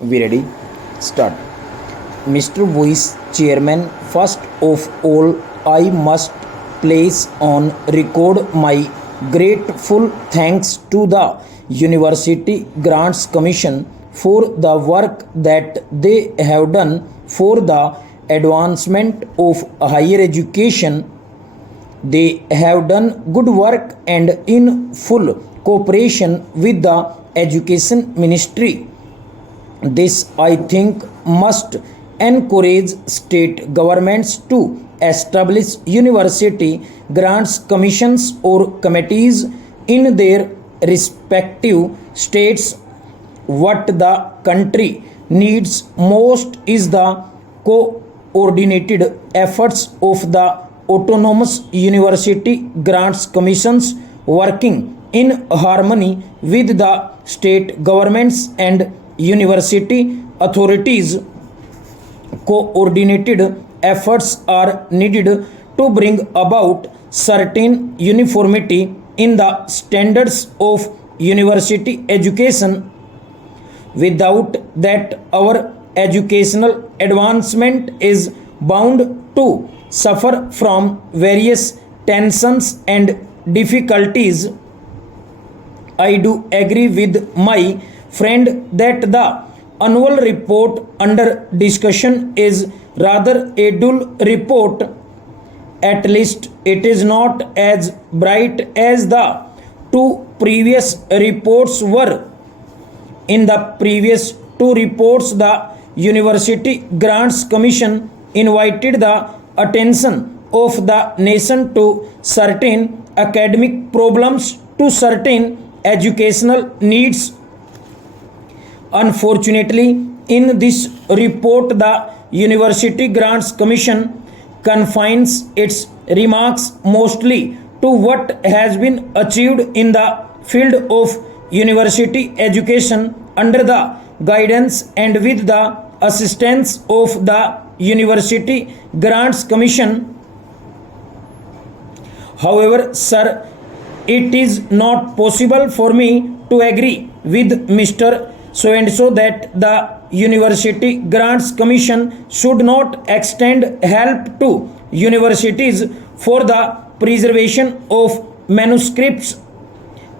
We ready? Start. Mr. Vice Chairman, first of all, I must place on record my grateful thanks to the University Grants Commission for the work that they have done for the advancement of higher education. They have done good work and in full cooperation with the Education Ministry. This, I think, must encourage state governments to establish university grants commissions or committees in their respective states. What the country needs most is the coordinated efforts of the autonomous university grants commissions working in harmony with the state governments and university authorities. Coordinated efforts are needed to bring about certain uniformity in the standards of university education. Without that, our educational advancement is bound to suffer from various tensions and difficulties. I do agree with my friend that the annual report under discussion is rather a dull report. At least it is not as bright as the two previous reports were. In the previous two reports, the University Grants Commission invited the attention of the nation to certain academic problems, to certain educational needs. Unfortunately, in this report, the University Grants Commission confines its remarks mostly to what has been achieved in the field of university education under the guidance and with the assistance of the University Grants Commission. However, sir, it is not possible for me to agree with Mr. So and so that the University Grants Commission should not extend help to universities for the preservation of manuscripts.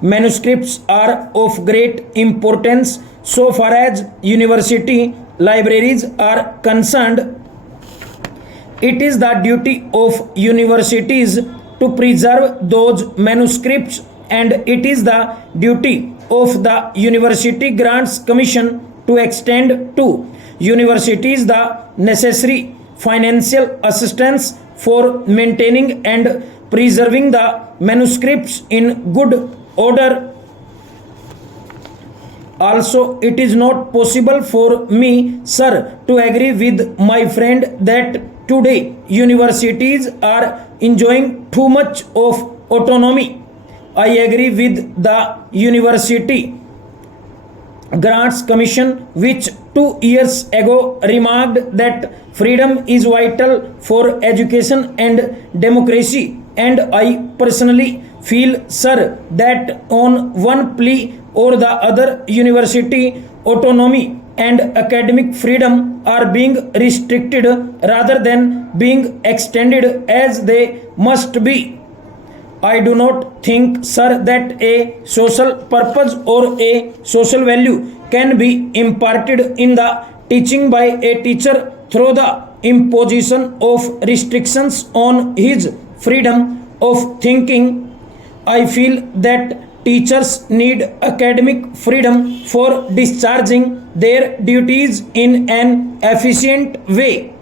Manuscripts are of great importance so far as university libraries are concerned. It is the duty of universities to preserve those manuscripts, and it is the duty of the University Grants Commission to extend to universities the necessary financial assistance for maintaining and preserving the manuscripts in good order. Also, it is not possible for me, sir, to agree with my friend that today universities are enjoying too much of autonomy. I agree with the University Grants Commission, which 2 years ago remarked that freedom is vital for education and democracy. And I personally feel, sir, that on one plea or the other, university autonomy and academic freedom are being restricted rather than being extended as they must be. I do not think, sir, that a social purpose or a social value can be imparted in the teaching by a teacher through the imposition of restrictions on his freedom of thinking. I feel that teachers need academic freedom for discharging their duties in an efficient way.